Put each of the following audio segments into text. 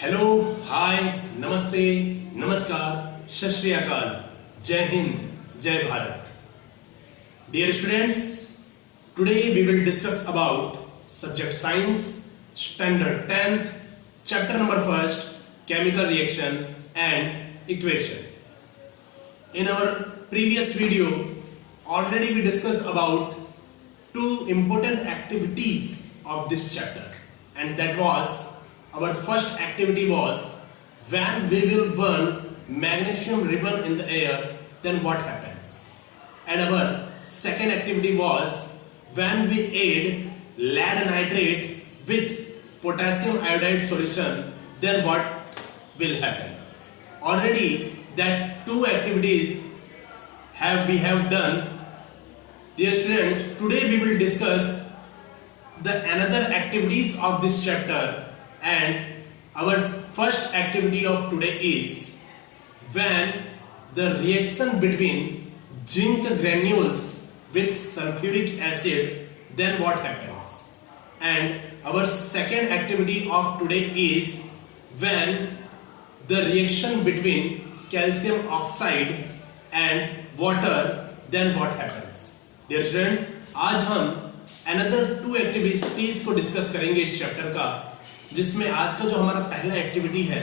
Hello, हाय, नमस्ते, नमस्कार, सत श्री अकाल, जय हिंद, जय Bharat. Dear students, today we will discuss about subject science, standard 10th, chapter number 1st, chemical reaction and equation. In our previous video, already we discussed about two important activities of this chapter, and that was our first activity was when we will burn magnesium ribbon in the air, then what happens? And our second activity was when we add lead nitrate with potassium iodide solution, then what will happen? Already that two activities we have done. Dear students, today we will discuss the another activities of this chapter, and our first activity of today is when the reaction between zinc granules with sulfuric acid, then what happens? And our second activity of today is when the reaction between calcium oxide and water, then what happens? Dear students, आज हम another two activities को discuss करेंगे इस chapter का, जिसमें आज का जो हमारा पहला एक्टिविटी है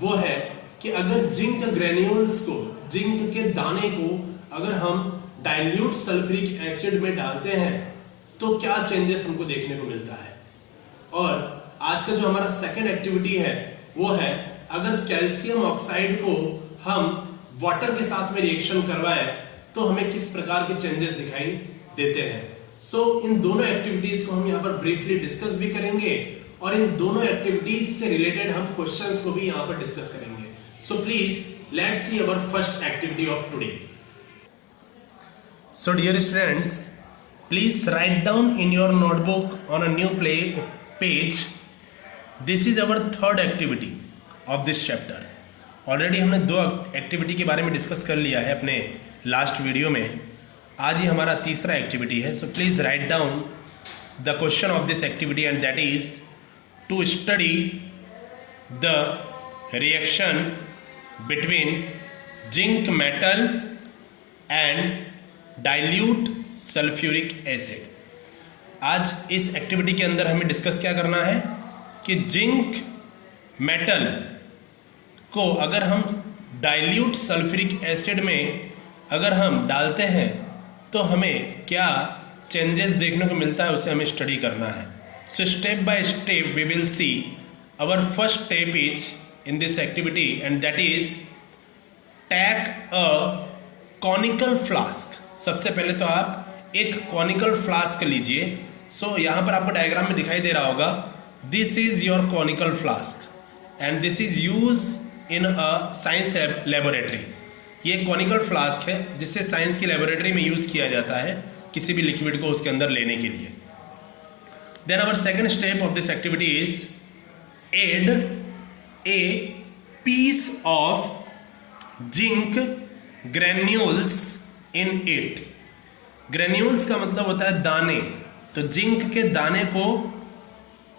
वो है कि अगर जिंक ग्रेन्यूल्स को, जिंक के दाने को अगर हम डाइल्यूट सल्फ्यूरिक एसिड में डालते हैं तो क्या चेंजेस हमको देखने को मिलता है. और आज का जो हमारा सेकेंड एक्टिविटी है वो है अगर कैल्शियम ऑक्साइड को हम वाटर के साथ में रिएक्शन करवाएं तो हमें किस प्रकार के चेंजेस दिखाई देते हैं. सो इन दोनों एक्टिविटीज को हम यहाँ पर ब्रीफली डिस्कस भी करेंगे और इन दोनों एक्टिविटीज से रिलेटेड हम क्वेश्चंस को भी यहाँ पर डिस्कस करेंगे. So please let's see our first activity of today. So dear students, please write down in your notebook on a new page. This is our third activity of this chapter. Already हमने दो activity के बारे में discuss कर लिया है अपने last video में. आज ही हमारा तीसरा एक्टिविटी है. So please write down the question of this activity, and that is to study the reaction between zinc metal and dilute sulfuric acid. आज इस एक्टिविटी के अंदर हमें डिस्कस क्या करना है कि जिंक मेटल को अगर हम डाइल्यूट सल्फ्यूरिक एसिड में अगर हम डालते हैं तो हमें क्या चेंजेस देखने को मिलता है, उसे हमें स्टडी करना है. So step by step we will see. Our first step is in this activity, and that is take a conical flask. सबसे पहले तो आप एक conical flask लीजिए. So यहाँ पर आपको डायग्राम में दिखाई दे रहा होगा. This is your conical flask and this is used in a science laboratory. ये conical flask है जिससे साइंस की लेबोरेटरी में यूज किया जाता है किसी भी लिक्विड को उसके अंदर लेने के लिए. Then our second step of this activity is add a piece of zinc granules in it. Granules का मतलब होता है दाने. तो जिंक के दाने को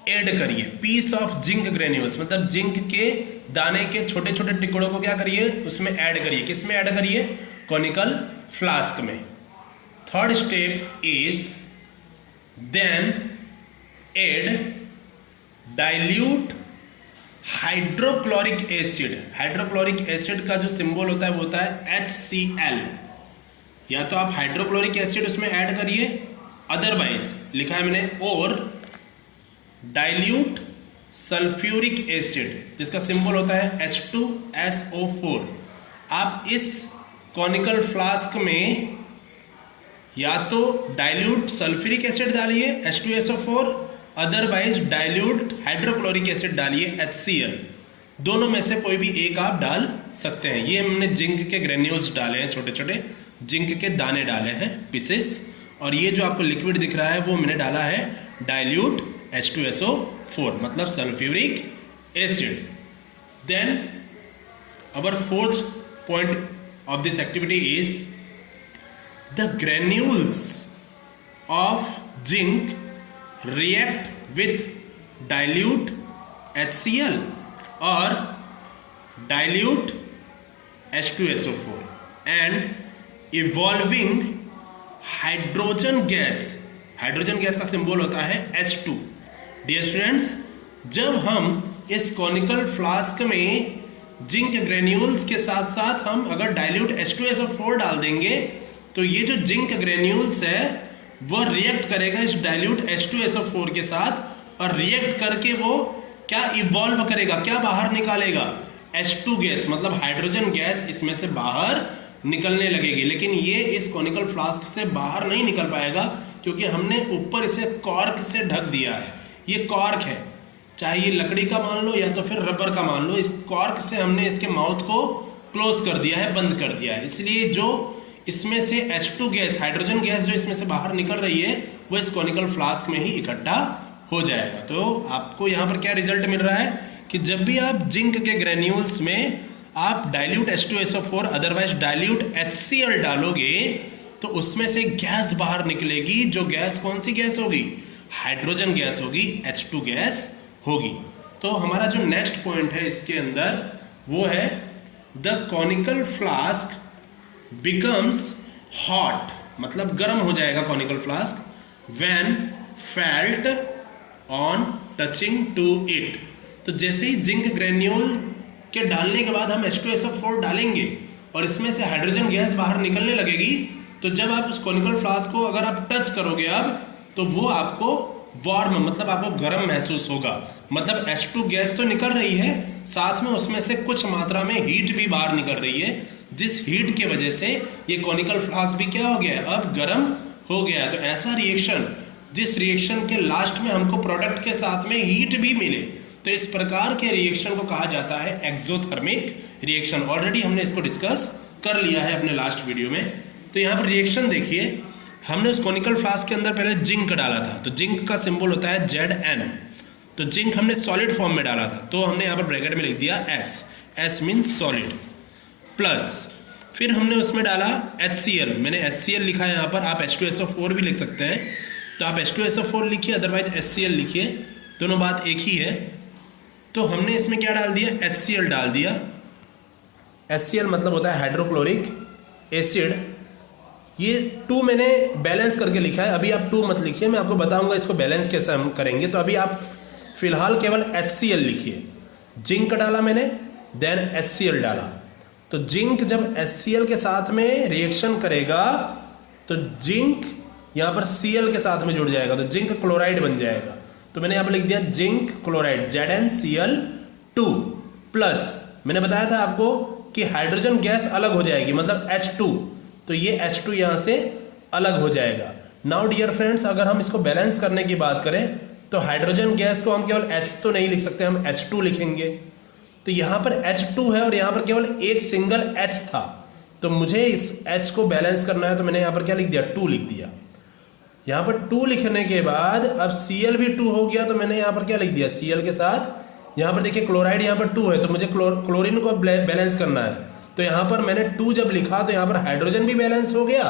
ऐड करिए. पीस ऑफ जिंक ग्रेन्यूल्स मतलब जिंक के दाने के छोटे छोटे टुकड़ों को क्या करिए, उसमें ऐड करिए. किस में ऐड करिए? कॉनिकल फ्लास्क में. Third step is then add dilute hydrochloric acid. Hydrochloric acid का जो सिंबल होता है वो होता है HCl. या तो आप हाइड्रोक्लोरिक एसिड उसमें ऐड करिए, अदरवाइज लिखा है मैंने और डाइल्यूट सल्फ्यूरिक एसिड जिसका सिंबल होता है H2SO4. आप इस कॉनिकल फ्लास्क में या तो डाइल्यूट सल्फ्यूरिक एसिड डालिए H2SO4, otherwise dilute hydrochloric acid डालिए HCl. दोनों में से कोई भी एक आप डाल सकते हैं. ये हमने जिंक के ग्रेन्यूल्स डाले हैं, छोटे छोटे जिंक के दाने डाले हैं, पीसेस. और ये जो आपको लिक्विड दिख रहा है वो मैंने डाला है डाइल्यूट H2SO4 मतलब sulphuric acid. Then our fourth point of this activity is the granules of zinc react with dilute HCl. और dilute H2SO4 and evolving hydrogen gas. Hydrogen gas का सिंबल होता है H2। डियर स्टूडेंट्स, जब हम इस conical flask में zinc granules के साथ साथ हम अगर डाइल्यूट H2SO4 डाल देंगे तो ये जो जिंक ग्रेन्यूल्स है वो रिएक्ट करेगा इस डाइल्यूट H2SO4 के साथ, और रिएक्ट करके वो क्या इवॉल्व करेगा, क्या बाहर निकालेगा, H2 गैस, मतलब हाइड्रोजन गैस इसमें से बाहर निकलने लगेगी। लेकिन ये इस कॉनिकल फ्लास्क से बाहर नहीं निकल पाएगा क्योंकि हमने ऊपर इसे कॉर्क से ढक दिया है। ये कॉर्क है, चाहे ये लकड़ी का मान लो या तो फिर रबर का मान लो, इस कॉर्क से हमने इसके माउथ को क्लोज कर दिया है, बंद कर दिया है। इसलिए जो इसमें से H2 गैस, हाइड्रोजन गैस जो इसमें से बाहर निकल रही है वो इस कॉनिकल फ्लास्क में ही इकट्ठा हो जाएगा। तो आपको यहाँ पर क्या रिजल्ट मिल रहा है कि जब भी आप जिंक के ग्रेन्यूल्स में आप dilute H2SO4 otherwise dilute HCl डालोगे तो उसमें से गैस बाहर निकलेगी। जो गैस कौन सी गैस होगी? हाइड्रोजन गैस होगी, H2 गैस होगी। तो हमारा जो नेक्स्ट पॉइंट है इसके अंदर वो है the conical flask becomes hot, मतलब गर्म हो जाएगा conical flask when felt on touching to it. तो जैसे ही जिंक ग्रेन्यूल के डालने के बाद हम H2SO4 डालेंगे और इसमें से हाइड्रोजन गैस बाहर निकलने लगेगी, तो जब आप उस कॉनिकल फ्लास्क को अगर आप टच करोगे अब तो वो आपको वार्म, मतलब आपको गर्म महसूस होगा। मतलब H2 गैस तो निकल रही है, साथ में उसमें से कुछ मात्रा में हीट भी बाहर निकल रही है, जिस हीट की वजह से ये कॉनिकल फ्लास्क भी क्या हो गया है, अब गर्म हो गया है। तो ऐसा रिएक्शन, जिस रिएक्शन के लास्ट में हमको प्रोडक्ट के साथ में हीट भी मिले, तो इस प्रकार के रिएक्शन को कहा जाता है एक्सोथर्मिक रिएक्शन। ऑलरेडी हमने इसको डिस्कस कर लिया है अपने लास्ट वीडियो में। तो यहाँ पर रिएक्शन देखिए, हमने उस कॉनिकल फ्लास्क के अंदर पहले जिंक डाला था, तो जिंक का सिंबल होता है Zn। तो जिंक हमने सॉलिड फॉर्म में डाला था, तो हमने यहाँ पर ब्रैकेट में लिख दिया S मीन्स सॉलिड, प्लस फिर हमने उसमें डाला HCl, मैंने HCl लिखा है यहाँ पर, आप H2SO4 भी लिख सकते हैं। तो आप H2SO4 लिखिए, अदरवाइज HCl लिखिए, दोनों बात एक ही है। तो हमने इसमें क्या डाल दिया, HCl डाल दिया। HCl मतलब होता है हाइड्रोक्लोरिक एसिड। ये 2 मैंने बैलेंस करके लिखा है, अभी आप 2 मत लिखिए, मैं आपको बताऊंगा इसको बैलेंस कैसे हम करेंगे। तो अभी आप फिलहाल केवल HCl लिखिए। जिंक डाला मैंने, देन HCl डाला। तो जिंक जब HCl के साथ में रिएक्शन करेगा तो जिंक यहाँ पर Cl के साथ में जुड़ जाएगा, तो जिंक क्लोराइड बन जाएगा। तो मैंने यहाँ पर लिख दिया जिंक क्लोराइड ZnCl2, प्लस मैंने बताया था आपको कि हाइड्रोजन गैस अलग हो जाएगी, मतलब H2, तो ये H2 यहाँ से अलग हो जाएगा। नाउ डियर फ्रेंड्स, अगर हम इसको बैलेंस करने की बात करें तो हाइड्रोजन गैस को हम केवल H तो नहीं लिख सकते, हम H2 लिखेंगे। तो यहाँ पर H2 है और यहाँ पर केवल एक सिंगल H था, तो मुझे इस H को बैलेंस करना है, तो मैंने यहाँ पर क्या लिख दिया, 2 लिख दिया। यहाँ पर 2 लिखने के बाद अब Cl भी 2 हो गया, तो मैंने यहाँ पर क्या लिख दिया, Cl के साथ यहाँ पर देखिए क्लोराइड यहाँ पर 2 है, तो मुझे क्लोरीन को बैलेंस करना है। तो यहाँ पर मैंने 2 जब लिखा तो यहाँ पर हाइड्रोजन भी बैलेंस हो गया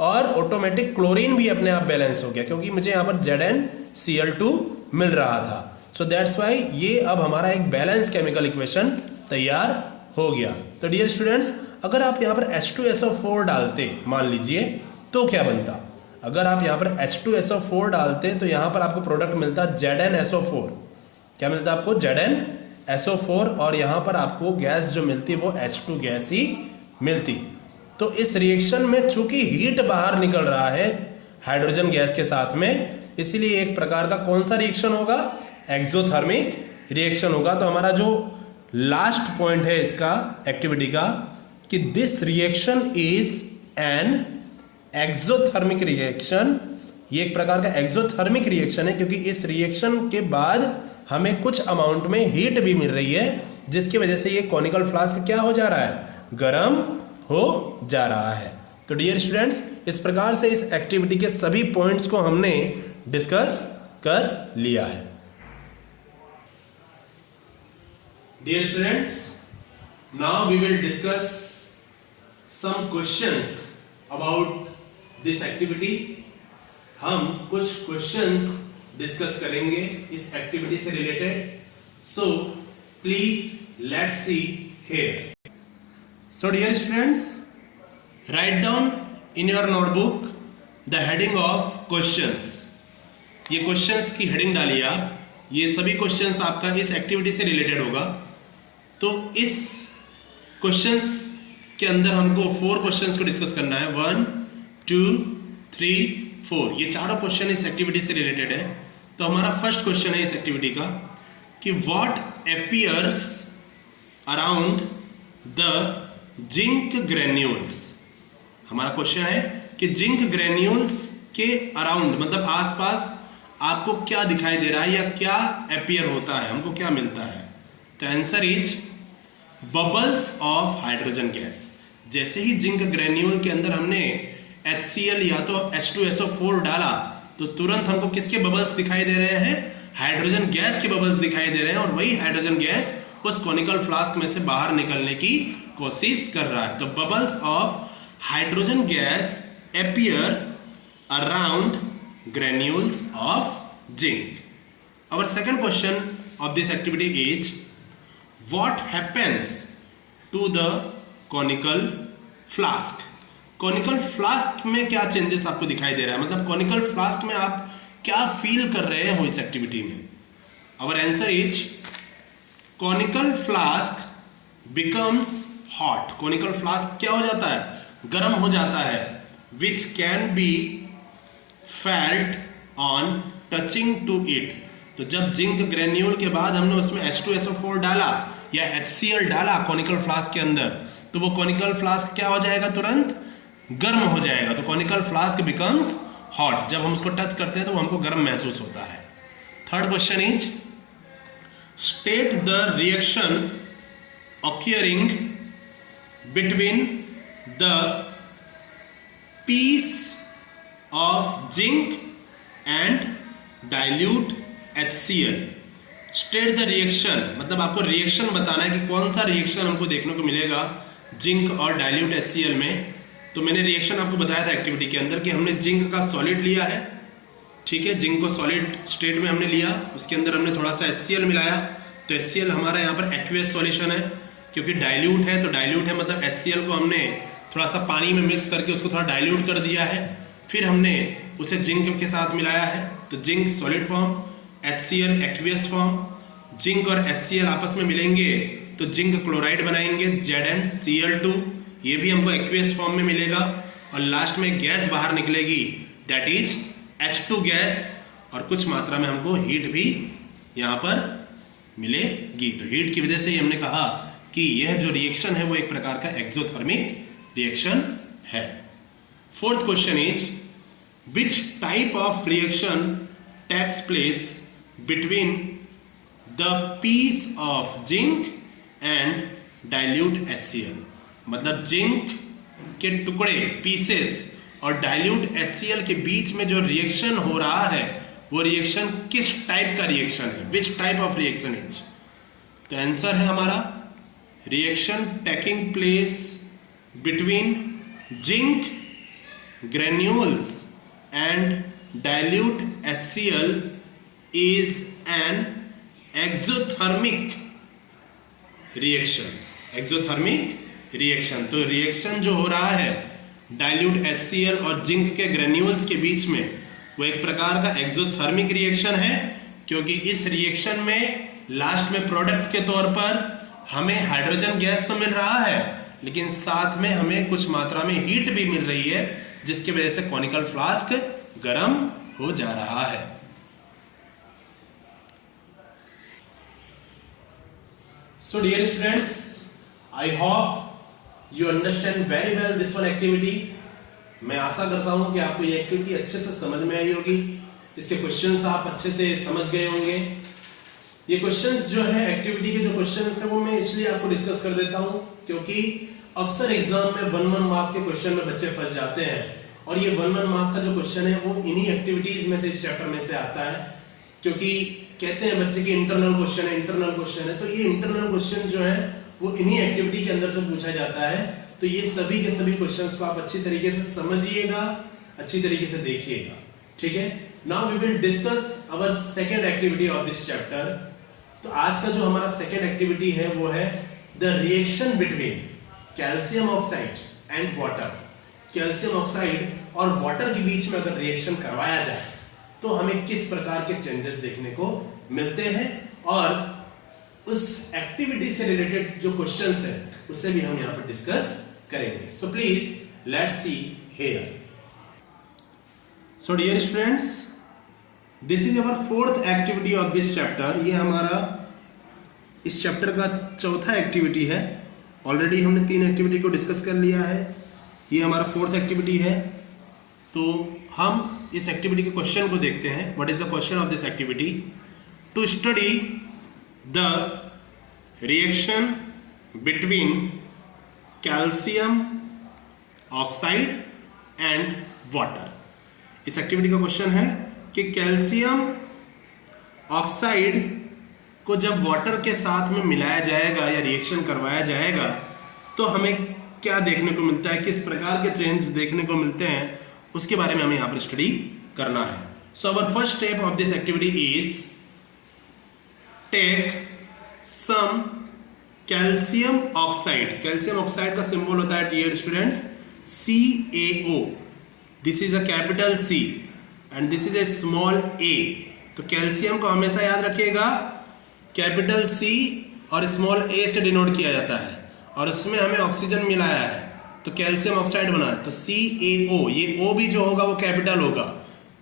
और ऑटोमेटिक क्लोरीन भी अपने आप बैलेंस हो गया, क्योंकि मुझे यहाँ पर ZnCl2 मिल रहा था। सो दैट्स वाई ये अब हमारा एक बैलेंस केमिकल इक्वेशन तैयार हो गया। तो डियर स्टूडेंट्स, अगर आप यहाँ पर H2SO4 डालते, मान लीजिए, तो क्या बनता? अगर आप यहाँ पर H2SO4 डालते तो यहाँ पर आपको प्रोडक्ट मिलता ZnSO4। क्या मिलता आपको? ZnSO4, और यहाँ पर आपको गैस जो मिलती वो H2 गैस ही मिलती। तो इस रिएक्शन में चूंकि हीट बाहर निकल रहा है हाइड्रोजन गैस के साथ में, इसलिए एक प्रकार का कौन सा रिएक्शन होगा? एक्सोथर्मिक रिएक्शन होगा। तो हमारा जो लास्ट पॉइंट है इसका एक्टिविटी का कि this reaction is an exothermic reaction. ये एक प्रकार का एक्सोथर्मिक रिएक्शन है क्योंकि इस रिएक्शन के बाद हमें कुछ अमाउंट में हीट भी मिल रही है, जिसकी वजह से ये कॉनिकल फ्लास्क क्या हो जा रहा है? गर्म हो जा रहा है। तो डियर स्टूडेंट्स, इस प्रकार से इस एक्टिविटी के सभी पॉइंट्स को हमने डिस्कस कर लिया है। Dear students, now we will discuss some questions about this activity. हम कुछ क्वेश्चंस डिस्कस करेंगे इस एक्टिविटी से related. So Please let's see here. So dear students, write down in your notebook the heading of questions. ये questions की heading डालिए आप. ये सभी क्वेश्चंस आपका इस एक्टिविटी से रिलेटेड होगा. तो इस क्वेश्चंस के अंदर हमको 4 क्वेश्चंस को डिस्कस करना है. 1, 2, 3, 4. ये चारों क्वेश्चन इस एक्टिविटी से रिलेटेड है. तो हमारा फर्स्ट क्वेश्चन है इस एक्टिविटी का कि what appears around the zinc granules. हमारा क्वेश्चन है कि जिंक ग्रेन्यूल्स के अराउंड मतलब आसपास आपको क्या दिखाई दे रहा है या क्या अपीयर होता है, हमको क्या मिलता है. तो answer is bubbles of hydrogen gas. जैसे ही जिंक ग्रेन्यूल के अंदर हमने HCl या तो H2SO4 डाला तो तुरंत हमको किसके बबल्स दिखाई दे रहे हैं, हाइड्रोजन गैस के बबल्स दिखाई दे रहे हैं. और वही हाइड्रोजन गैस उस कॉनिकल फ्लास्क में से बाहर निकलने की कोशिश कर रहा है. तो bubbles of hydrogen gas appear around granules of zinc. Our second question of this activity is what happens to the conical flask. conical flask में क्या चेंजेस आपको दिखाई दे रहा है, मतलब conical flask में आप क्या फील कर रहे हो इस एक्टिविटी में. Our answer is conical flask becomes hot. conical flask क्या हो जाता है, गर्म हो जाता है. which can be felt on touching to it. तो जब जिंक ग्रेन्यूल के बाद हमने उसमें H2SO4 डाला या HCl डाला कॉनिकल फ्लास्क के अंदर, तो वो कॉनिकल फ्लास्क क्या हो जाएगा, तुरंत गर्म हो जाएगा. तो कॉनिकल फ्लास्क बिकम्स हॉट. जब हम उसको टच करते हैं तो वो हमको गर्म महसूस होता है. Third question is state the reaction occurring between the piece of zinc and dilute HCl. State the reaction मतलब आपको रिएक्शन बताना है कि कौन सा रिएक्शन हमको देखने को मिलेगा जिंक और डाइल्यूट HCl में. तो मैंने रिएक्शन आपको बताया था एक्टिविटी के अंदर कि हमने जिंक का सॉलिड लिया है, ठीक है, जिंक को सॉलिड स्टेट में हमने लिया, उसके अंदर हमने थोड़ा सा HCl मिलाया. तो HCl हमारा यहाँ पर एक्वियस सॉल्यूशन है, क्योंकि डाइल्यूट है. तो डाइल्यूट है मतलब HCl को हमने थोड़ा सा पानी में मिक्स करके उसको थोड़ा डाइल्यूट कर दिया है. फिर हमने उसे जिंक के साथ मिलाया है. तो zinc solid form, HCl aqueous form. Zinc और HCl आपस में मिलेंगे तो जिंक क्लोराइड बनाएंगे ZnCl2. ये भी हमको एक्वियस फॉर्म में मिलेगा. और लास्ट में गैस बाहर निकलेगी, दैट इज H2 गैस. और कुछ मात्रा में हमको हीट भी यहाँ पर मिलेगी. तो हीट की वजह से ही हमने कहा कि यह जो रिएक्शन है वो एक प्रकार का एक्सोथर्मिक रिएक्शन है. Fourth question is which type of reaction takes place between the piece of zinc and dilute HCl. मतलब जिंक के टुकड़े पीसेस और डाइल्यूट HCl के बीच में जो रिएक्शन हो रहा है वो रिएक्शन किस टाइप का रिएक्शन है, which type of reaction is. तो आंसर है हमारा reaction taking place between zinc granules and dilute HCl is an exothermic reaction. exothermic reaction. तो रिएक्शन जो हो रहा है डाइल्यूट HCl और जिंक के ग्रेन्यूल्स के बीच में वो एक प्रकार का एक्सोथर्मिक रिएक्शन है, क्योंकि इस रिएक्शन में लास्ट में प्रोडक्ट के तौर पर हमें हाइड्रोजन गैस तो मिल रहा है, लेकिन साथ में हमें कुछ मात्रा में हीट भी मिल रही है, जिसकी वजह से कॉनिकल फ्लास्क गर्म हो जा रहा है. So dear students, I hope you understand very well this one activity. मैं आशा करता हूं कि आपको ये एक्टिविटी अच्छे से समझ में आई होगी. इसके क्वेश्चंस आप अच्छे से समझ गए होंगे. ये क्वेश्चंस जो है एक्टिविटी के जो क्वेश्चंस है वो मैं इसलिए आपको डिस्कस कर देता हूं क्योंकि अक्सर एग्जाम में 1-1 मार्क के क्वेश्चन में बच्चे फंस जाते हैं. और ये 1-1 मार्क का जो क्वेश्चन है वो इन्हीं एक्टिविटीज में से इस चैप्टर में से आता है, क्योंकि कहते हैं बच्चे की इंटरनल क्वेश्चन है. तो ये इंटरनल क्वेश्चन जो है वो इन्हीं एक्टिविटी के अंदर से पूछा जाता है. तो ये सभी के सभी क्वेश्चंस को आप अच्छी तरीके से समझिएगा, अच्छी तरीके से देखिएगा, ठीक है. Now we will discuss our second activity of this chapter. तो आज का जो हमारा सेकेंड एक्टिविटी है वो है the reaction between calcium oxide and water. Calcium oxide और वाटर के बीच में अगर रिएक्शन करवाया जाए तो हमें किस प्रकार के चेंजेस देखने को मिलते हैं, और उस एक्टिविटी से रिलेटेड जो क्वेश्चंस है उसे भी हम यहाँ पर डिस्कस करेंगे। So please let's see here. So dear students, this is our fourth activity of this chapter. ये हमारा इस चैप्टर का चौथा एक्टिविटी है। ऑलरेडी हमने 3 एक्टिविटी को डिस्कस कर लिया है, ये हमारा फोर्थ एक्टिविटी है। तो हम इस एक्टिविटी के क्वेश्चन को देखते हैं। What is the question of this activity? To study the reaction between calcium oxide and water. इस एक्टिविटी का क्वेश्चन है कि कैल्शियम ऑक्साइड को जब वाटर के साथ में मिलाया जाएगा या रिएक्शन करवाया जाएगा तो हमें क्या देखने को मिलता है, किस प्रकार के चेंज देखने को मिलते हैं, उसके बारे में हमें यहाँ पर स्टडी करना है। So our first step of this activity is take some calcium oxide. Calcium oxide का सिंबल होता है dear students CaO। This is a capital C and this is a small a। तो कैल्शियम को हमेशा याद रखिएगा कैपिटल C और small a से डिनोट किया जाता है, और उसमें हमें ऑक्सीजन मिलाया है तो कैल्शियम ऑक्साइड बना है। तो CaO, ये O भी जो होगा वो कैपिटल होगा,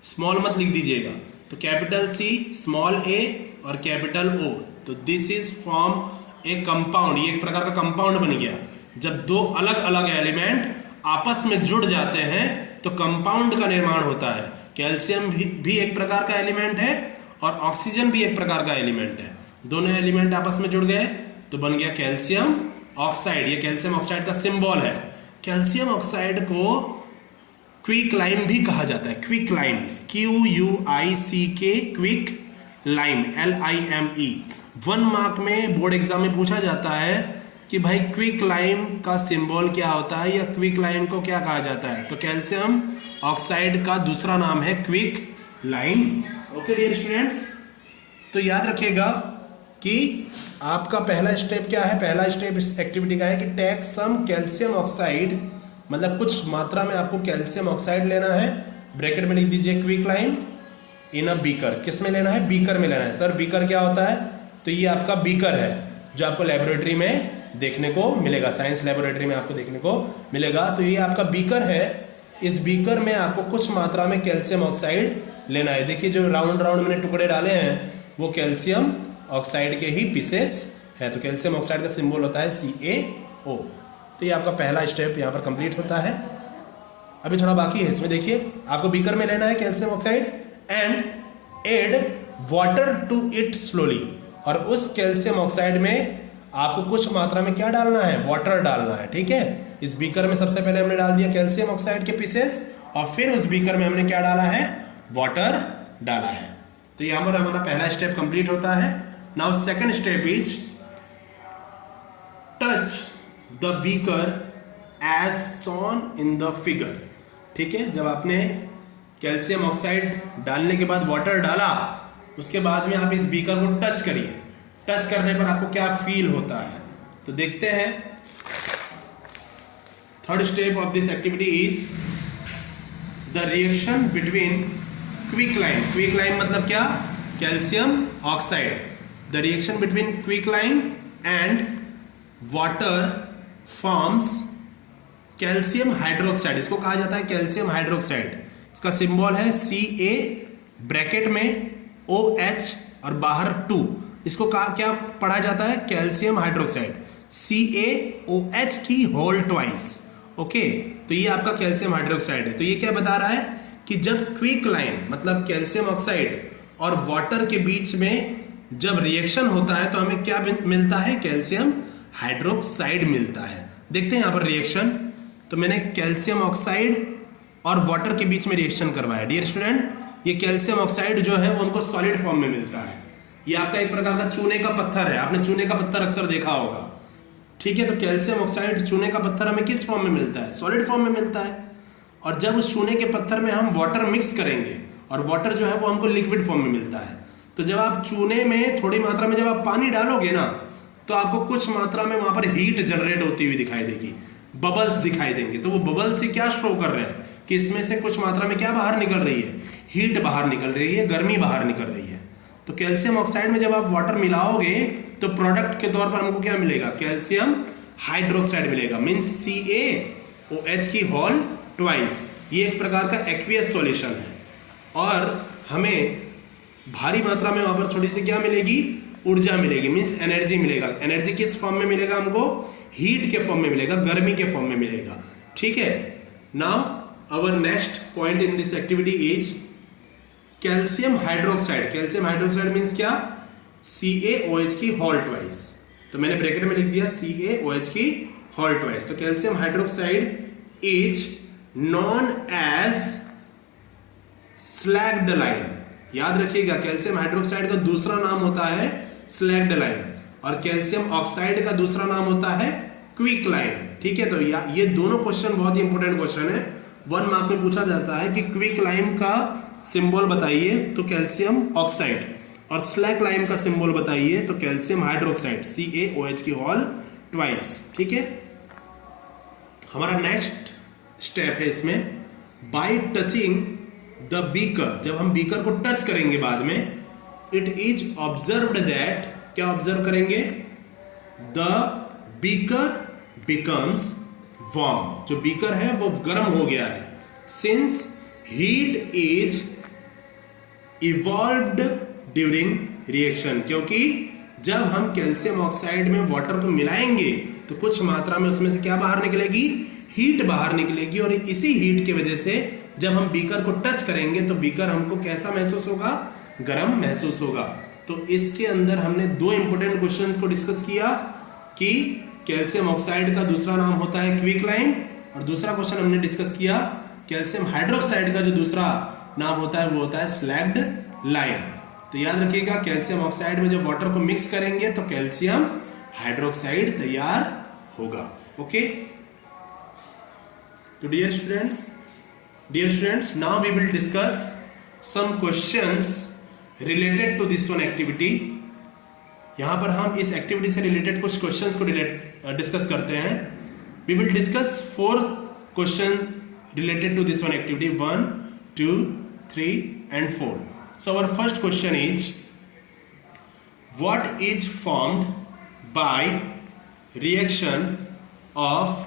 स्मॉल मत लिख दीजिएगा। तो कैपिटल C, स्मॉल a और कैपिटल O। तो this is form A compound. ये एक प्रकार का कंपाउंड बन गया। जब दो अलग अलग एलिमेंट आपस में जुड़ जाते हैं तो कंपाउंड का निर्माण होता है। कैल्शियम भी एक प्रकार का एलिमेंट है और ऑक्सीजन भी एक प्रकार का एलिमेंट है। दोनों एलिमेंट आपस में जुड़ गए तो बन गया कैल्शियम ऑक्साइड। ये कैल्शियम ऑक्साइड का सिंबल है। कैल्शियम ऑक्साइड को क्विक लाइम भी कहा जाता है। Quick lime, QUICK, quick lime, LIME। 1 mark में बोर्ड एग्जाम में पूछा जाता है कि भाई क्विक लाइम का सिंबल क्या होता है या क्विक लाइम को क्या कहा जाता है। तो कैल्शियम ऑक्साइड का दूसरा नाम है quick lime. Okay dear students, तो याद रखिएगा कि आपका पहला स्टेप क्या है। पहला स्टेप इस एक्टिविटी का है कि टेक सम कैल्शियम ऑक्साइड, मतलब कुछ मात्रा में आपको कैल्शियम ऑक्साइड लेना है। ब्रैकेट में लिख दीजिए quick lime in a beaker. किस में लेना है? बीकर में लेना है। सर बीकर क्या होता है? तो ये आपका बीकर है जो आपको लेबोरेटरी में देखने को मिलेगा, साइंस लेबोरेटरी में आपको देखने को मिलेगा। तो ये आपका बीकर है। इस बीकर में आपको कुछ मात्रा में कैल्शियम ऑक्साइड लेना है। देखिए जो राउंड राउंड मैंने टुकड़े डाले हैं वो कैल्शियम ऑक्साइड के ही पीसेस है। तो कैल्शियम ऑक्साइड का सिंबल होता है CaO। तो ये आपका पहला स्टेप यहाँ पर कंप्लीट होता है। अभी थोड़ा बाकी है इसमें। देखिए आपको बीकर में लेना है calcium oxide and add water to it slowly. और उस कैल्शियम ऑक्साइड में आपको कुछ मात्रा में क्या डालना है? वाटर डालना है। ठीक है, इस बीकर में सबसे पहले हमने डाल दिया कैल्शियम ऑक्साइड के पीसेस और फिर उस बीकर में हमने क्या डाला है? वाटर डाला है। तो यहां पर हमारा पहला स्टेप कंप्लीट होता है। Now second step is touch the beaker as shown in the figure. ठीक है, जब आपने कैल्शियम ऑक्साइड डालने के बाद वाटर डाला उसके बाद में आप इस बीकर को टच करिए। टच करने पर आपको क्या फील होता है तो देखते हैं। Third step of this activity is the reaction between quick lime. Quick lime मतलब क्या? Calcium oxide. The reaction between quick lime and water forms calcium hydroxide. इसको कहा जाता है कैल्शियम हाइड्रोक्साइड। इसका सिंबल है Ca, ब्रैकेट में OH और बाहर 2। इसको क्या पढ़ा जाता है? कैल्शियम हाइड्रोक्साइड, CaOH की होल ट्वाइस। ओके, तो ये आपका कैल्शियम हाइड्रोक्साइड है। तो ये क्या बता रहा है कि जब क्विक लाइम मतलब कैल्शियम ऑक्साइड और वाटर के बीच में जब रिएक्शन होता है तो हमें क्या मिलता है? कैल्शियम हाइड्रोक्साइड मिलता है। देखते हैं यहां पर रिएक्शन। तो मैंने कैल्शियम ऑक्साइड और वाटर के बीच में रिएक्शन करवाया। डियर स्टूडेंट, ये कैल्शियम ऑक्साइड जो है वो हमको सॉलिड फॉर्म में मिलता है। ये आपका एक प्रकार का चूने का पत्थर है। आपने चूने का पत्थर अक्सर देखा होगा। ठीक है, तो कैल्शियम ऑक्साइड चूने का पत्थर हमें किस फॉर्म में मिलता है? सॉलिड फॉर्म में मिलता है। और जब उस चूने के पत्थर में हम वाटर मिक्स करेंगे और वाटर जो है वो हमको लिक्विड फॉर्म में मिलता है। तो तो जब आप चूने में थोड़ी मात्रा में जब आप पानी डालोगे ना, तो आपको कुछ मात्रा में वहां पर हीट जनरेट होती हुई दिखाई देगी, बबल्स दिखाई देंगे। तो वो बबल्स से क्या शो कर रहे हैं कि इसमें से कुछ मात्रा में क्या बाहर निकल रही है, हीट बाहर निकल रही है, गर्मी बाहर निकल रही है। तो कैल्शियम ऑक्साइड में जब आप वाटर मिलाओगे तो प्रोडक्ट के तौर पर हमको क्या मिलेगा, कैल्शियम हाइड्रोक्साइड मिलेगा, मीन्स CaOH की होल ट्वाइस। ये एक प्रकार का एक्वियस सॉल्यूशन है और हमें भारी मात्रा में वहां पर थोड़ी सी क्या मिलेगी, ऊर्जा मिलेगी, मीन्स एनर्जी मिलेगा। एनर्जी किस फॉर्म में मिलेगा हमको, हीट के फॉर्म में मिलेगा, गर्मी के फॉर्म में मिलेगा। ठीक है, now our next point in this activity is calcium hydroxide. Calcium hydroxide means क्या, CaOH की होल ट्वाइस। तो मैंने ब्रैकेट में लिख दिया CaOH की होल ट्वाइस। तो calcium hydroxide is known as slaked lime. याद रखिएगा, कैल्शियम हाइड्रोक्साइड का दूसरा नाम होता है स्लैग्ड लाइम और कैल्शियम ऑक्साइड का दूसरा नाम होता है क्विक लाइम। ठीक है, तो ये दोनों क्वेश्चन बहुत ही इंपॉर्टेंट क्वेश्चन है। 1 मार्क में पूछा जाता है कि क्विक लाइम का सिंबल बताइए, तो कैल्शियम ऑक्साइड, और स्लैग लाइम का सिंबल बताइए तो कैल्शियम हाइड्रोक्साइड, CaOH की होल ट्वाइस। ठीक है, हमारा नेक्स्ट स्टेप है इसमें, बाय टचिंग द बीकर। जब हम बीकर को टच करेंगे बाद में, इट इज ऑब्जर्व्ड दैट, क्या ऑब्जर्व करेंगे, द बीकर बिकम्स वार्म। जो बीकर है वो गर्म हो गया है, since heat is evolved during reaction. क्योंकि जब हम कैल्शियम ऑक्साइड में वाटर को मिलाएंगे तो कुछ मात्रा में उसमें से क्या बाहर निकलेगी, हीट बाहर निकलेगी, और इसी हीट की वजह से जब हम बीकर को टच करेंगे तो बीकर हमको कैसा महसूस होगा, गर्म महसूस होगा। तो इसके अंदर हमने 2 इंपॉर्टेंट क्वेश्चन को डिस्कस किया कि कैल्शियम ऑक्साइड का दूसरा नाम होता है क्विक लाइम, और दूसरा क्वेश्चन हमने डिस्कस किया कैल्शियम हाइड्रोक्साइड का जो दूसरा नाम होता है वो होता है स्लैग्ड लाइम। तो याद रखिएगा, कैल्शियम ऑक्साइड में जब वाटर को मिक्स करेंगे तो कैल्शियम हाइड्रोक्साइड तैयार होगा। ओके, तो dear students, now we will discuss some questions related to this one activity. यहां पर हम इस एक्टिविटी से रिलेटेड कुछ क्वेश्चंस को डिस्कस करते हैं। We will discuss 4 question related to this one activity, 1, 2, 3 and 4. So our first question is, what is formed by reaction of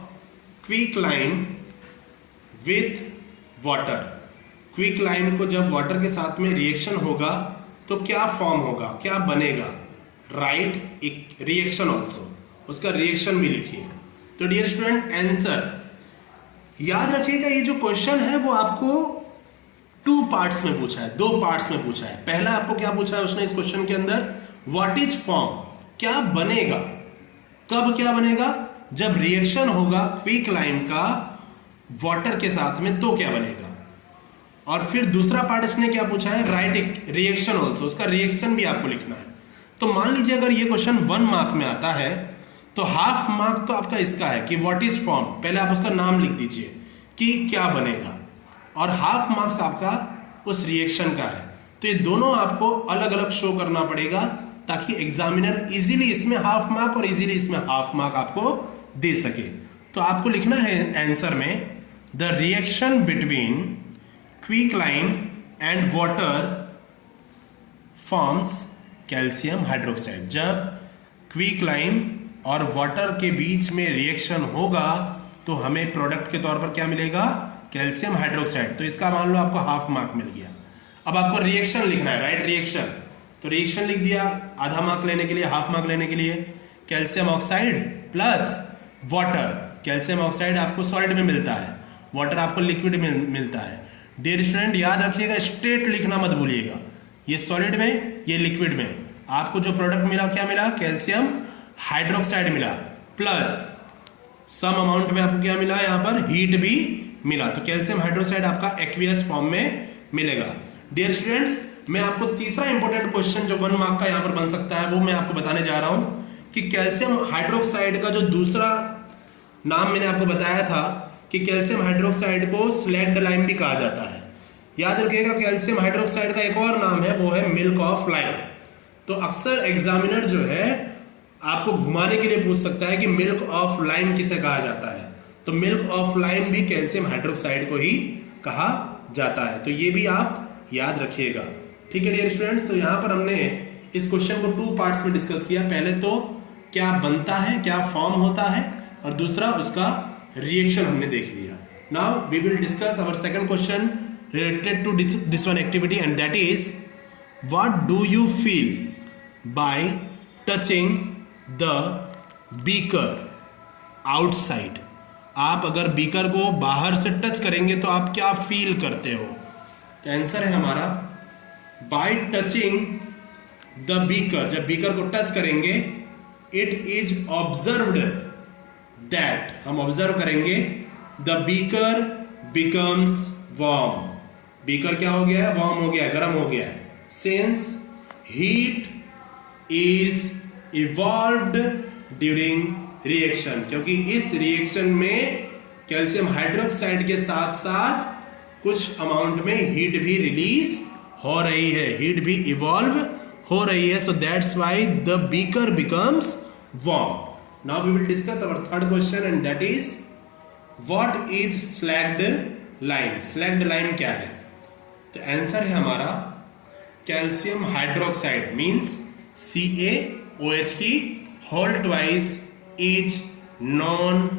quicklime with water? Quicklime को जब वाटर के साथ में रिएक्शन होगा तो क्या फॉर्म होगा, क्या बनेगा, राइट एक रिएक्शन ऑल्सो, उसका रिएक्शन भी लिखिए। तो डियर स्टूडेंट, आंसर याद रखिएगा, ये जो क्वेश्चन है वो आपको 2 पार्ट्स में पूछा है, 2 पार्ट्स में पूछा है। पहला आपको क्या पूछा है उसने इस क्वेश्चन के अंदर, व्हाट इज फॉर्म, क्या बनेगा, कब क्या बनेगा, जब रिएक्शन होगा क्विक लाइम का वाटर के साथ में तो क्या बनेगा। और फिर दूसरा पार्ट इसने क्या पूछा है, राइट रिएक्शन ऑल्सो, उसका रिएक्शन भी आपको लिखना है। तो मान लीजिए अगर ये क्वेश्चन 1 मार्क में आता है तो हाफ मार्क तो आपका इसका है कि व्हाट इज फॉर्म, पहले आप उसका नाम लिख दीजिए कि क्या बनेगा, और हाफ मार्क्स आपका उस रिएक्शन का है। तो ये दोनों आपको अलग अलग शो करना पड़ेगा ताकि एग्जामिनर इजीली इसमें हाफ मार्क और इजीली इसमें हाफ मार्क आपको दे सके। तो आपको लिखना है आंसर में, the reaction between quicklime and water forms calcium hydroxide. जब क्विकलाइम और वाटर के बीच में रिएक्शन होगा तो हमें प्रोडक्ट के तौर पर क्या मिलेगा, कैल्शियम हाइड्रोक्साइड। तो इसका मान लो आपको हाफ मार्क मिल गया। अब आपको रिएक्शन लिखना है, राइट रिएक्शन, तो रिएक्शन लिख दिया आधा मार्क लेने के लिए, हाफ मार्क लेने के लिए। Calcium oxide plus water, calcium oxide आपको सॉलिड में मिलता है, वाटर आपको लिक्विड में मिलता है। डियर स्टूडेंट याद रखिएगा, स्ट्रेट लिखना मत भूलिएगा, ये सॉलिड में ये लिक्विड में। आपको जो प्रोडक्ट मिला क्या मिला, कैल्शियम हाइड्रोक्साइड मिला, प्लस सम अमाउंट में आपको क्या मिला, यहां पर हीट भी मिला। तो कैल्शियम हाइड्रोक्साइड आपका एक्वियस फॉर्म में मिलेगा। डियर स्टूडेंट्स, मैं आपको तीसरा इंपॉर्टेंट क्वेश्चन जो 1 मार्क का यहां पर बन सकता है वो मैं आपको बताने जा रहा हूं कि कैल्शियम हाइड्रोक्साइड का जो दूसरा नाम मैंने आपको बताया था कि कैल्शियम हाइड्रोक्साइड को स्लैग्ड लाइम भी कहा जाता है। याद रखिएगा कैल्शियम हाइड्रोक्साइड का एक और नाम है, वो है मिल्क ऑफ लाइम। तो अक्सर एग्जामिनर जो है आपको घुमाने के लिए पूछ सकता है कि मिल्क ऑफ लाइम किसे कहा जाता है। तो मिल्क ऑफ लाइम भी कैल्शियम हाइड्रोक्साइड को ही कहा जाता है। तो ये भी आप याद रखिएगा। ठीक है डियर स्टूडेंट्स, तो यहाँ पर हमने इस क्वेश्चन को 2 पार्ट्स में डिस्कस किया। पहले तो क्या बनता है, क्या फॉर्म होता है, और दूसरा उसका रिएक्शन हमने देख लिया। Now we will discuss our second question related to this one activity, and that is what do you feel by touching the beaker outside. आप अगर बीकर को बाहर से टच करेंगे तो आप क्या फील करते हो? तो आंसर है हमारा बाय टचिंग द बीकर, जब बीकर को टच करेंगे, इट इज ऑब्जर्व्ड दैट, हम ऑब्जर्व करेंगे, the beaker becomes warm. Beaker क्या हो गया है? वार्म हो गया है, गर्म हो गया है। Since heat is evolved during reaction, क्योंकि इस रिएक्शन में कैल्शियम हाइड्रोक्साइड के साथ साथ कुछ अमाउंट में हीट भी रिलीज हो रही है, हीट भी इवॉल्व हो रही है। So that's why the beaker becomes warm. Now we will discuss our third question, and that is what is slaked lime. Slaked lime क्या है? तो आंसर है हमारा कैल्शियम हाइड्रोक्साइड मींस CaOH की whole twice is known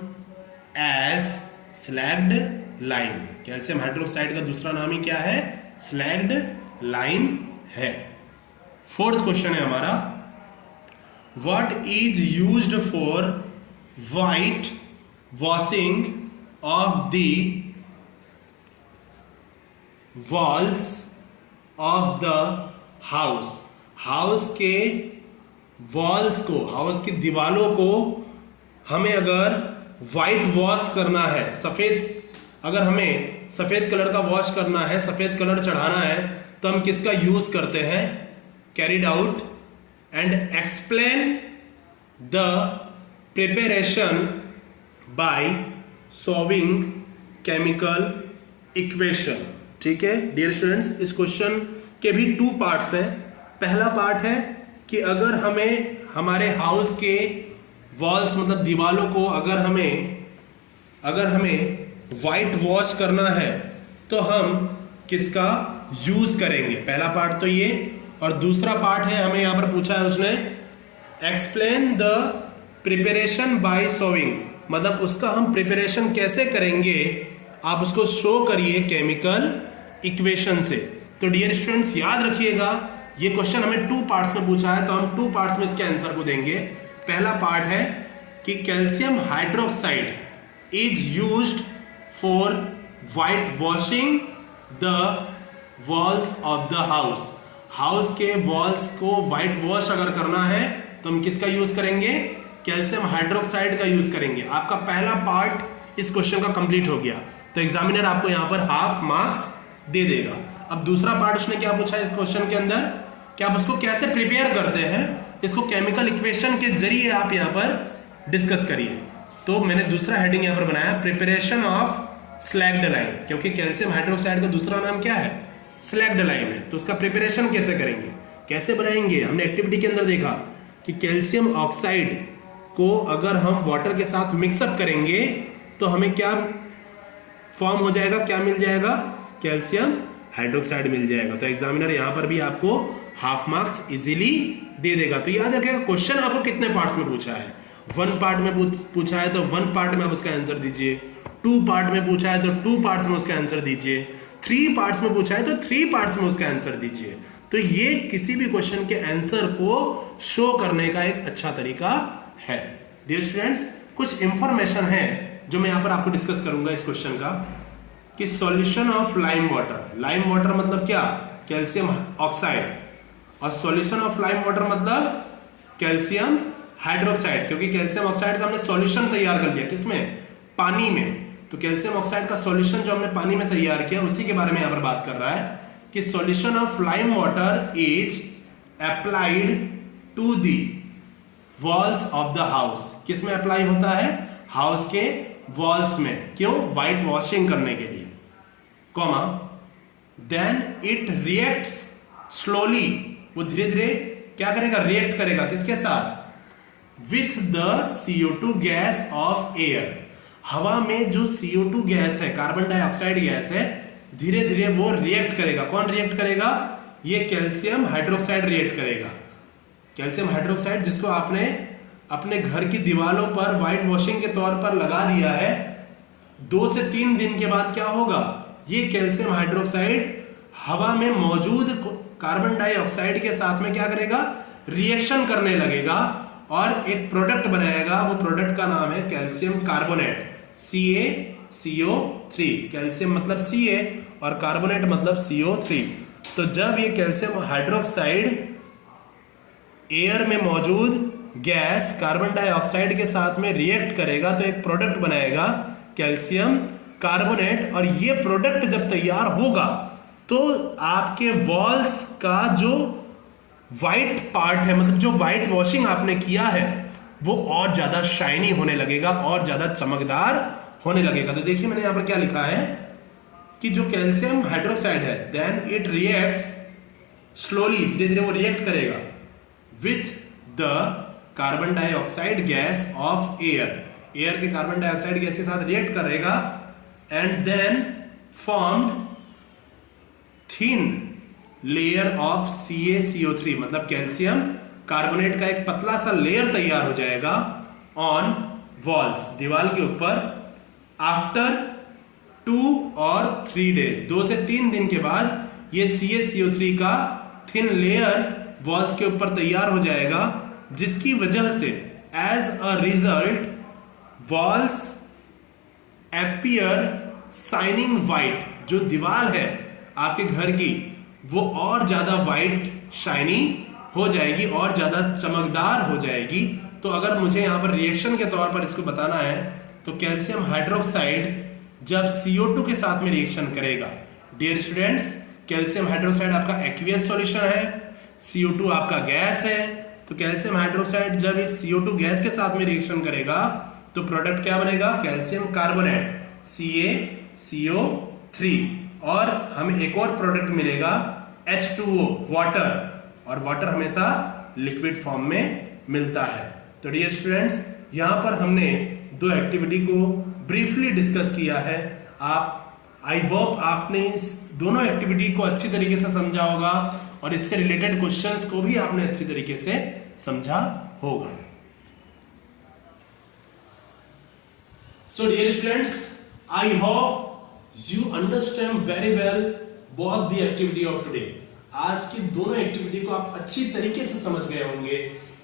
as slaked lime. Calcium hydroxide का दूसरा नाम ही क्या है? स्लैग्ड लाइम है। फोर्थ क्वेश्चन है हमारा, what is used for white washing of the walls of the house. House के वॉल्स को, हाउस की दीवालों को हमें अगर वाइट वॉश करना है, सफेद, अगर हमें सफेद कलर का वॉश करना है, सफेद कलर चढ़ाना है, तो हम किसका यूज करते हैं? Carried out and explain the preparation by solving chemical equation. ठीक है डियर स्टूडेंट्स, इस क्वेश्चन के भी 2 पार्ट्स हैं। पहला पार्ट है कि अगर हमें हमारे हाउस के वॉल्स मतलब दीवालों को अगर हमें वाइट वॉश करना है तो हम किसका यूज करेंगे? पहला पार्ट तो ये, और दूसरा पार्ट है हमें यहां पर पूछा है उसने explain the preparation bye sowing, मतलब उसका हम प्रिपरेशन कैसे करेंगे, आप उसको शो करिए केमिकल इक्वेशन से। तो डियर स्टूडेंट्स याद रखिएगा, ये क्वेश्चन हमें 2 पार्ट्स में पूछा है, तो हम 2 पार्ट्स में इसके आंसर को देंगे। पहला पार्ट है कि calcium hydroxide is used for white washing the walls of the house. House के वॉल्स को वाइट वॉश अगर करना है तो हम किसका यूज करेंगे? कैल्शियम हाइड्रोक्साइड का यूज करेंगे। आपका पहला पार्ट इस क्वेश्चन का कंप्लीट हो गया, तो एग्जामिनर आपको यहां पर हाफ मार्क्स दे देगा। अब दूसरा पार्ट उसने क्या पूछा है इस क्वेश्चन के अंदर, कि आप उसको कैसे प्रिपेयर करते हैं, इसको केमिकल इक्वेशन के जरिए आप यहां पर डिस्कस करिए। तो मैंने दूसरा हेडिंग यहां पर बनाया प्रिपरेशन ऑफ स्लैग्ड लाइम, क्योंकि कैल्शियम हाइड्रोक्साइड का दूसरा नाम क्या है? स्लैग्ड लाइम है। तो उसका प्रिपरेशन कैसे करेंगे, कैसे बनाएंगे? हमने एक्टिविटी के अंदर देखा कि कैल्शियम ऑक्साइड को अगर हम वाटर के साथ मिक्सअप करेंगे तो हमें क्या फॉर्म हो जाएगा, क्या मिल जाएगा? कैल्शियम हाइड्रोक्साइड मिल जाएगा। तो एग्जामिनर यहां पर भी आपको हाफ मार्क्स इजीली दे देगा। तो याद रखिएगा क्वेश्चन आपको कितने पार्ट्स में पूछा है? 1 पार्ट में पूछा है तो 1 पार्ट में आप उसका आंसर दीजिए, 2 पार्ट में पूछा है तो 2 पार्ट्स में उसका आंसर दीजिए, 3 पार्ट्स में पूछा है तो 3 पार्ट्स में उसका आंसर दीजिए। तो ये किसी भी क्वेश्चन के आंसर को शो करने का एक अच्छा तरीका है। डियर स्टूडेंट्स, कुछ इंफॉर्मेशन है जो मैं यहां पर आपको डिस्कस करूंगा इस क्वेश्चन का, कि solution of lime water. Lime water मतलब क्या? कैल्शियम ऑक्साइड, और सॉल्यूशन ऑफ लाइम वाटर मतलब कैल्शियम हाइड्रोक्साइड, क्योंकि कैल्शियम ऑक्साइड का हमने सॉल्यूशन तैयार कर लिया, किसमें? पानी में। तो कैल्शियम ऑक्साइड का सॉल्यूशन जो हमने पानी में तैयार किया उसी के बारे में यहां पर बात कर रहा है, कि solution of lime water is applied to the walls of the house. किस में अप्लाई होता है? हाउस के वॉल्स में। क्यों? वाइट वॉशिंग करने के लिए, comma then it reacts slowly, वो धीरे धीरे क्या करेगा, रिएक्ट करेगा किसके साथ, with the CO2 gas of air, हवा में जो CO2 गैस है, कार्बन डाइऑक्साइड गैस है, धीरे धीरे वो रिएक्ट करेगा। कौन रिएक्ट करेगा, ये कैल्शियम हाइड्रोक्साइड रिएक्ट करेगा। कैल्शियम हाइड्रोक्साइड जिसको आपने अपने घर की दीवारों पर व्हाइट वॉशिंग के तौर पर लगा दिया है, 2 से 3 दिन के बाद क्या होगा, ये कैल्शियम हाइड्रोक्साइड हवा में मौजूद कार्बन डाइऑक्साइड के साथ में क्या करेगा, रिएक्शन करने लगेगा और एक प्रोडक्ट बनाएगा। वो प्रोडक्ट का नाम है कैल्शियम कार्बोनेट, CaCO3। कैल्शियम मतलब Ca और कार्बोनेट मतलब CO3। तो जब ये कैल्शियम हाइड्रोक्साइड एयर में मौजूद गैस कार्बन डाइऑक्साइड के साथ में रिएक्ट करेगा तो एक प्रोडक्ट बनाएगा कैल्शियम कार्बोनेट, और ये प्रोडक्ट जब तैयार होगा तो आपके वॉल्स का जो व्हाइट पार्ट है, मतलब जो व्हाइट वॉशिंग आपने किया है, वो और ज्यादा शाइनी होने लगेगा और ज्यादा चमकदार होने लगेगा। तो देखिए मैंने यहां पर क्या लिखा है कि जो कैल्शियम हाइड्रोक्साइड है, देन इट रिएक्ट्स स्लोली, धीरे धीरे वो रिएक्ट करेगा with the carbon dioxide gas of air, air के कार्बन डाइऑक्साइड गैस के साथ रिएक्ट करेगा, and then formed thin layer of CaCO3, मतलब कैल्शियम कार्बोनेट का एक पतला सा लेयर तैयार हो जाएगा ऑन वॉल्स, दीवार के ऊपर। आफ्टर 2 और 3 डेज, 2 से 3 दिन के बाद ये CaCO3 का थिन लेयर वॉल्स के ऊपर तैयार हो जाएगा, जिसकी वजह से as a result walls appear shining white, जो दीवार है आपके घर की वो और ज्यादा व्हाइट शाइनी हो जाएगी और ज्यादा चमकदार हो जाएगी। तो अगर मुझे यहां पर रिएक्शन के तौर पर इसको बताना है तो कैल्शियम हाइड्रोक्साइड जब CO2 के साथ में रिएक्शन करेगा, डियर स्टूडेंट्स, कैल्शियम हाइड्रोक्साइड आपका एक्वियस सॉल्यूशन है, CO2 आपका गैस है, तो कैल्शियम हाइड्रोक्साइड जब इस CO2 गैस के साथ में रिएक्शन करेगा तो प्रोडक्ट क्या बनेगा, कैल्शियम कार्बोनेट CaCO3, और हमें एक और प्रोडक्ट मिलेगा H2O वाटर, और वाटर हमेशा लिक्विड फॉर्म में मिलता है। तो डियर स्टूडेंट्स, यहां पर हमने 2 एक्टिविटी को ब्रीफली डिस्कस किया है। आई होप आपने इस दोनों एक्टिविटी को अच्छी तरीके से समझा होगा और इससे रिलेटेड क्वेश्चंस को भी आपने अच्छी तरीके से समझा होगा। So dear students, I hope you understand very well both the activity of today. आज की दोनों एक्टिविटी को आप अच्छी तरीके से समझ गए होंगे,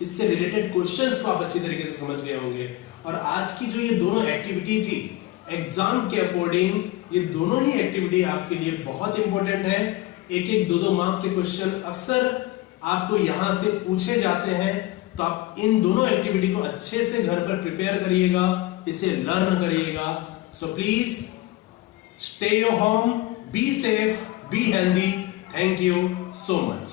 इससे रिलेटेड क्वेश्चंस को आप अच्छी तरीके से समझ गए होंगे, और आज की जो ये दोनों एक्टिविटी थी एग्जाम के अकॉर्डिंग, ये दोनों ही एक्टिविटी आपके लिए बहुत इंपॉर्टेंट है। एक 2 मार्क के क्वेश्चन अक्सर आपको यहां से पूछे जाते हैं, तो आप इन दोनों एक्टिविटी को अच्छे से घर पर प्रिपेयर करिएगा, इसे लर्न करिएगा। So please stay your home, be safe, be healthy. Thank you so much.